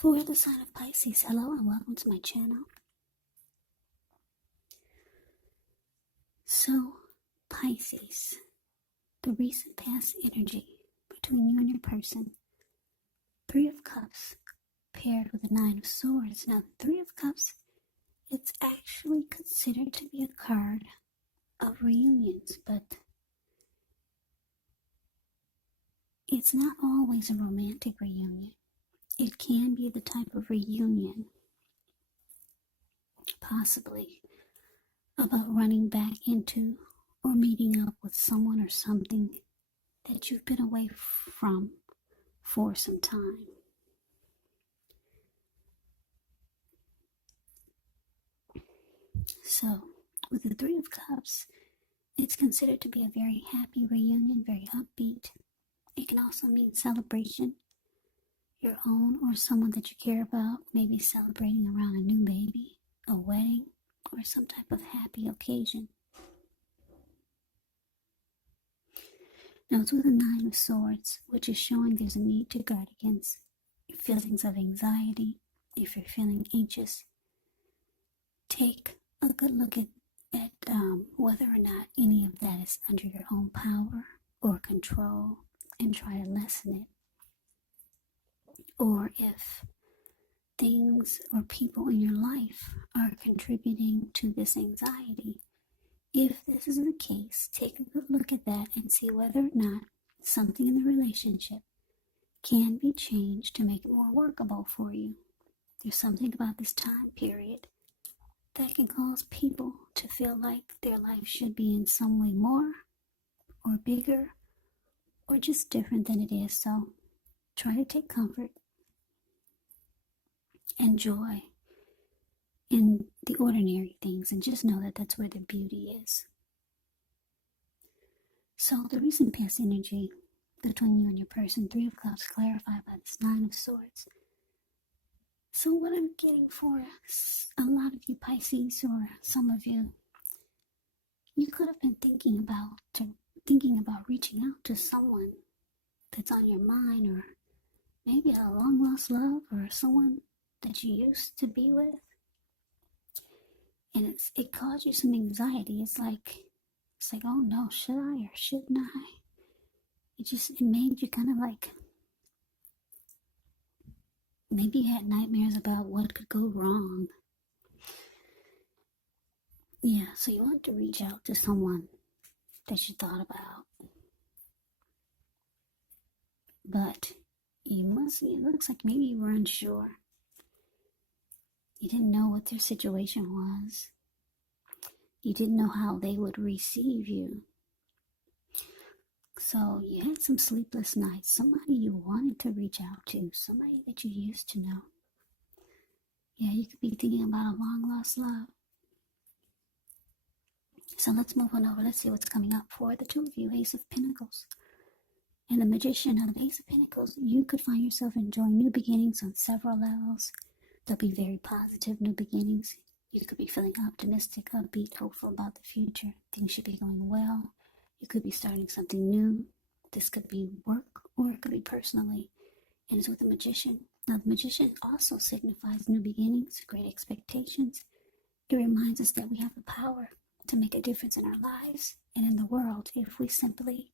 For the sign of Pisces, hello and welcome to my channel. So, Pisces, the recent past energy between you and your person, Three of Cups paired with the Nine of Swords. Now, the Three of Cups, it's actually considered to be a card of reunions, but it's not always a romantic reunion. It can be the type of reunion, possibly, about running back into or meeting up with someone or something that you've been away from for some time. So, with the Three of Cups, it's considered to be a very happy reunion, very upbeat. It can also mean celebration. Your own or someone that you care about, maybe celebrating around a new baby, a wedding, or some type of happy occasion. Now it's with the Nine of Swords, which is showing there's a need to guard against feelings of anxiety. If you're feeling anxious, take a good look at whether or not any of that is under your own power or control and try to lessen it. Or if things or people in your life are contributing to this anxiety. If this is the case, take a good look at that and see whether or not something in the relationship can be changed to make it more workable for you. There's something about this time period that can cause people to feel like their life should be in some way more or bigger or just different than it is. So try to take comfort and joy in the ordinary things and just know that that's where the beauty is. So the recent past energy between you and your person, Three of Cups, clarified by this Nine of Swords. So what I'm getting for a lot of you Pisces, or some of you, you could have been thinking about reaching out to someone that's on your mind, or maybe a long lost love, or someone that you used to be with, and it caused you some anxiety. It's like, oh no, should I or shouldn't I? It made you kind of like, maybe you had nightmares about what could go wrong. Yeah, so you want to reach out to someone that you thought about, but it looks like maybe you were unsure. You didn't know what their situation was. You didn't know how they would receive you. So you had some sleepless nights. Somebody you wanted to reach out to. Somebody that you used to know. Yeah, you could be thinking about a long lost love. So let's move on over. Let's see what's coming up for the two of you. Ace of Pentacles and the Magician. Now the Ace of Pentacles, you could find yourself enjoying new beginnings on several levels. They'll be very positive new beginnings. You could be feeling optimistic, upbeat, hopeful about the future. Things should be going well. You could be starting something new. This could be work or it could be personally. And it's with the Magician. Now the Magician also signifies new beginnings, great expectations. It reminds us that we have the power to make a difference in our lives and in the world if we simply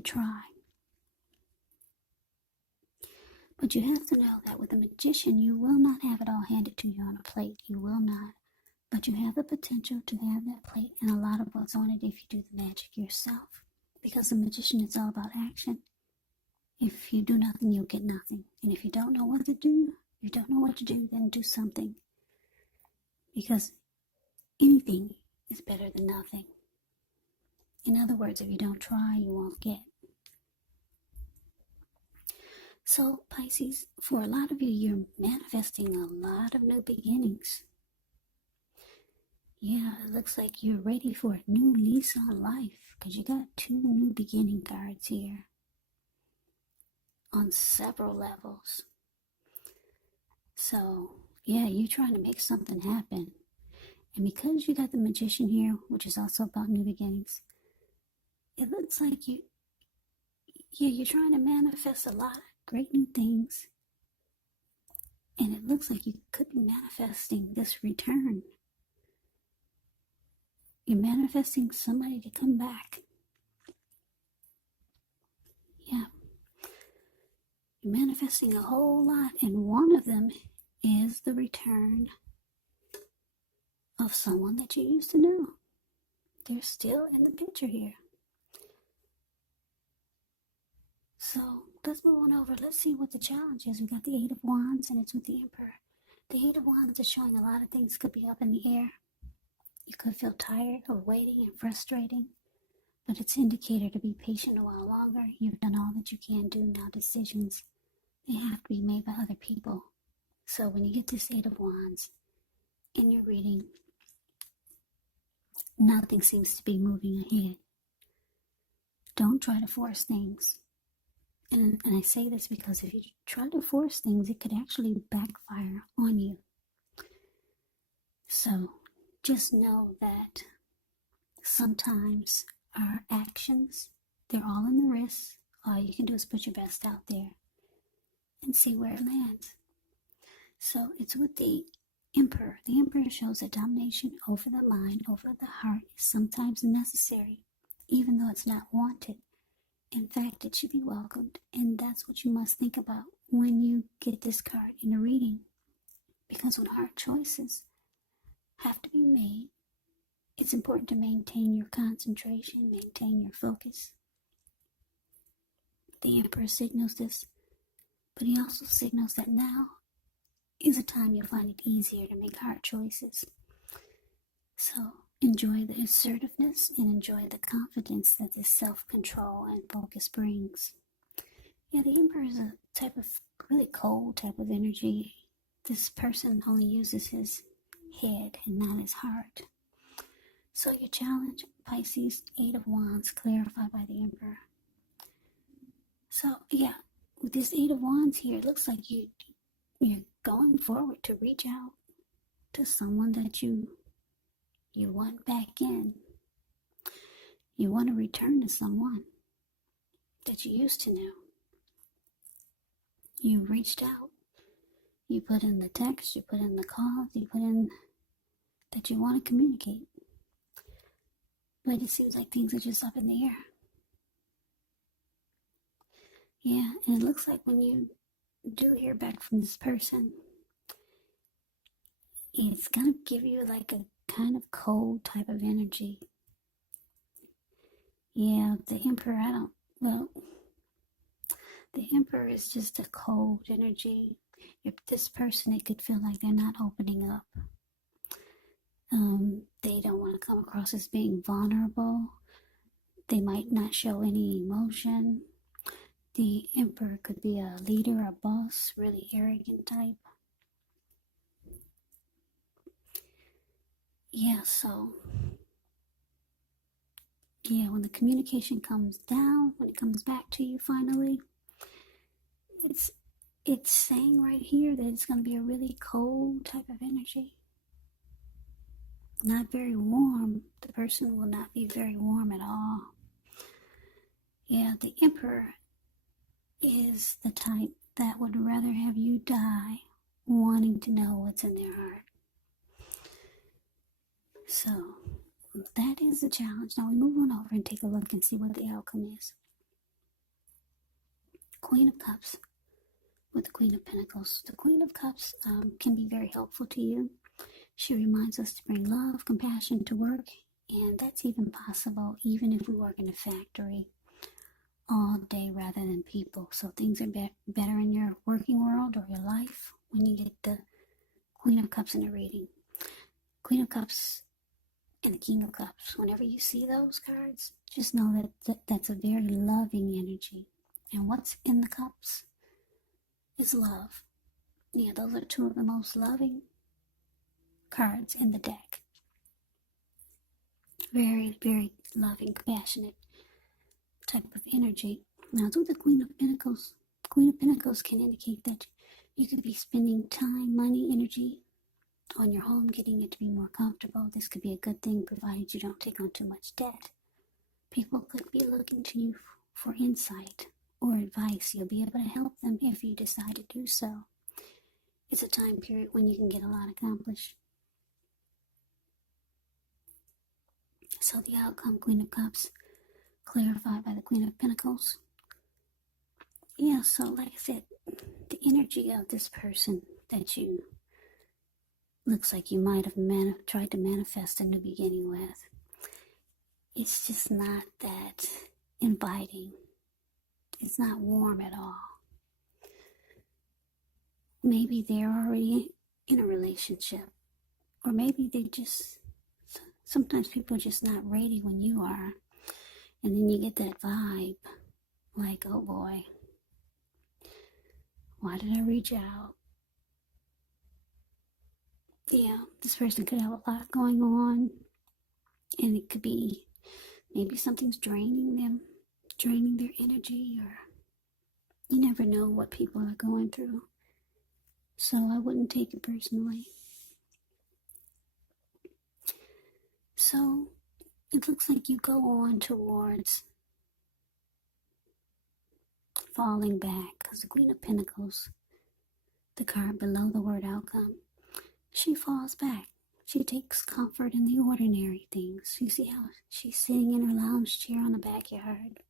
try. But you have to know that with the Magician, you will not have it all handed to you on a plate. You will not. But you have the potential to have that plate and a lot of what's on it if you do the magic yourself. Because the Magician is all about action. If you do nothing, you'll get nothing. And if you don't know what to do, then do something. Because anything is better than nothing. In other words, if you don't try, you won't get. So, Pisces, for a lot of you, you're manifesting a lot of new beginnings. Yeah, it looks like you're ready for a new lease on life because you got two new beginning cards here on several levels. So, yeah, you're trying to make something happen. And because you got the Magician here, which is also about new beginnings, it looks like you're trying to manifest a lot of great new things And it looks like you could be manifesting this return. You're manifesting somebody to come back. Yeah. You're manifesting a whole lot, and one of them is the return of someone that you used to know. They're still in the picture here. So let's move on over. Let's see what the challenge is. We got the Eight of Wands, and it's with the Emperor. The Eight of Wands is showing a lot of things could be up in the air. You could feel tired of waiting and frustrating, but it's indicator to be patient a while longer. You've done all that you can do. Now decisions, they have to be made by other people. So when you get this Eight of Wands in your reading, nothing seems to be moving ahead. Don't try to force things. And I say this because if you try to force things, it could actually backfire on you. So just know that sometimes our actions, they're all in the wrist. All you can do is put your best out there and see where it lands. So it's with the Emperor. The Emperor shows that domination over the mind, over the heart is sometimes necessary, even though it's not wanted. In fact, it should be welcomed, and that's what you must think about when you get this card in a reading. Because when hard choices have to be made, it's important to maintain your concentration, maintain your focus. The Emperor signals this, but he also signals that now is a time you'll find it easier to make hard choices. So enjoy the assertiveness and enjoy the confidence that this self-control and focus brings. Yeah, the Emperor is a type of really cold type of energy. This person only uses his head and not his heart. So your challenge, Pisces, Eight of Wands, clarified by the Emperor. So yeah, with this Eight of Wands here, it looks like you're going forward to reach out to someone that you want back in. You want to return to someone that you used to know. You reached out. You put in the text, you put in the calls, you put in that you want to communicate. But it seems like things are just up in the air. Yeah, and it looks like when you do hear back from this person, it's going to give you like a kind of cold type of energy. Yeah, the Emperor, the Emperor is just a cold energy. If this person, it could feel like they're not opening up. They don't want to come across as being vulnerable. They might not show any emotion. The Emperor could be a leader, a boss, really arrogant type. Yeah, so yeah, when the communication comes down, when it comes back to you finally, it's saying right here that it's going to be a really cold type of energy. Not very warm. The person will not be very warm at all. Yeah, the Emperor is the type that would rather have you die wanting to know what's in their heart. So that is the challenge. Now we move on over and take a look and see what the outcome is. Queen of Cups with the Queen of Pentacles. The Queen of Cups can be very helpful to you. She reminds us to bring love, compassion to work, and that's even possible even if we work in a factory all day rather than people. So things are better in your working world or your life when you get the Queen of Cups in a reading. Queen of Cups and the King of Cups. Whenever you see those cards, just know that that's a very loving energy. And what's in the cups is love. Yeah, those are two of the most loving cards in the deck. Very, very loving, compassionate type of energy. Now, with the Queen of Pentacles, Queen of Pentacles can indicate that you could be spending time, money, energy on your home, getting it to be more comfortable. This could be a good thing provided you don't take on too much debt. People could be looking to you for insight or advice. You'll be able to help them if you decide to do so. it's a time period when you can get a lot accomplished. So the outcome, Queen of Cups, clarified by the Queen of Pentacles. Yeah, so like I said, the energy of this person that you looks like you might have tried to manifest a new beginning with, it's just not that inviting. It's not warm at all. Maybe they're already in a relationship, or maybe they just, sometimes people are just not ready when you are, and then you get that vibe like, oh boy, why did I reach out? Yeah, this person could have a lot going on, and it could be maybe something's draining them, draining their energy, or you never know what people are going through. So I wouldn't take it personally. So it looks like you go on towards falling back, because the Queen of Pentacles, the card below the word outcome, she falls back. She takes comfort in the ordinary things. You see how she's sitting in her lounge chair on the backyard.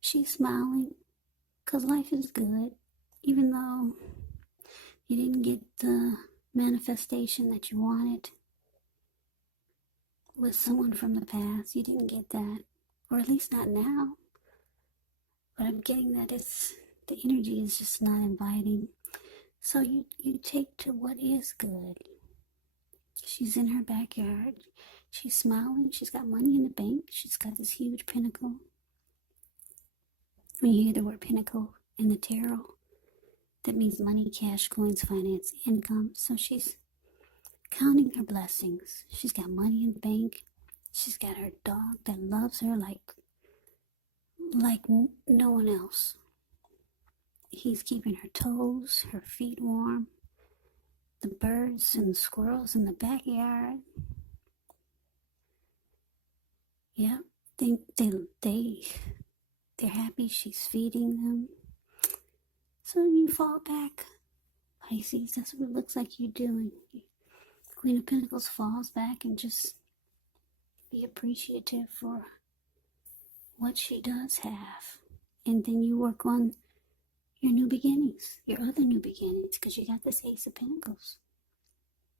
She's smiling because life is good, even though you didn't get the manifestation that you wanted with someone from the past. You didn't get that, or at least not now. But I'm getting that the energy is just not inviting. So you take to what is good. She's in her backyard. She's smiling. She's got money in the bank. She's got this huge pinnacle. When you hear the word pinnacle in the tarot, that means money, cash, coins, finance, income. So she's counting her blessings. She's got money in the bank. She's got her dog that loves her like no one else. He's keeping her toes, her feet warm. The birds and the squirrels in the backyard. Yeah, they're happy she's feeding them. So you fall back, Pisces. That's what it looks like you're doing. Queen of Pentacles falls back and just be appreciative for what she does have. And then you work on your new beginnings, your other new beginnings, because you got this Ace of Pentacles.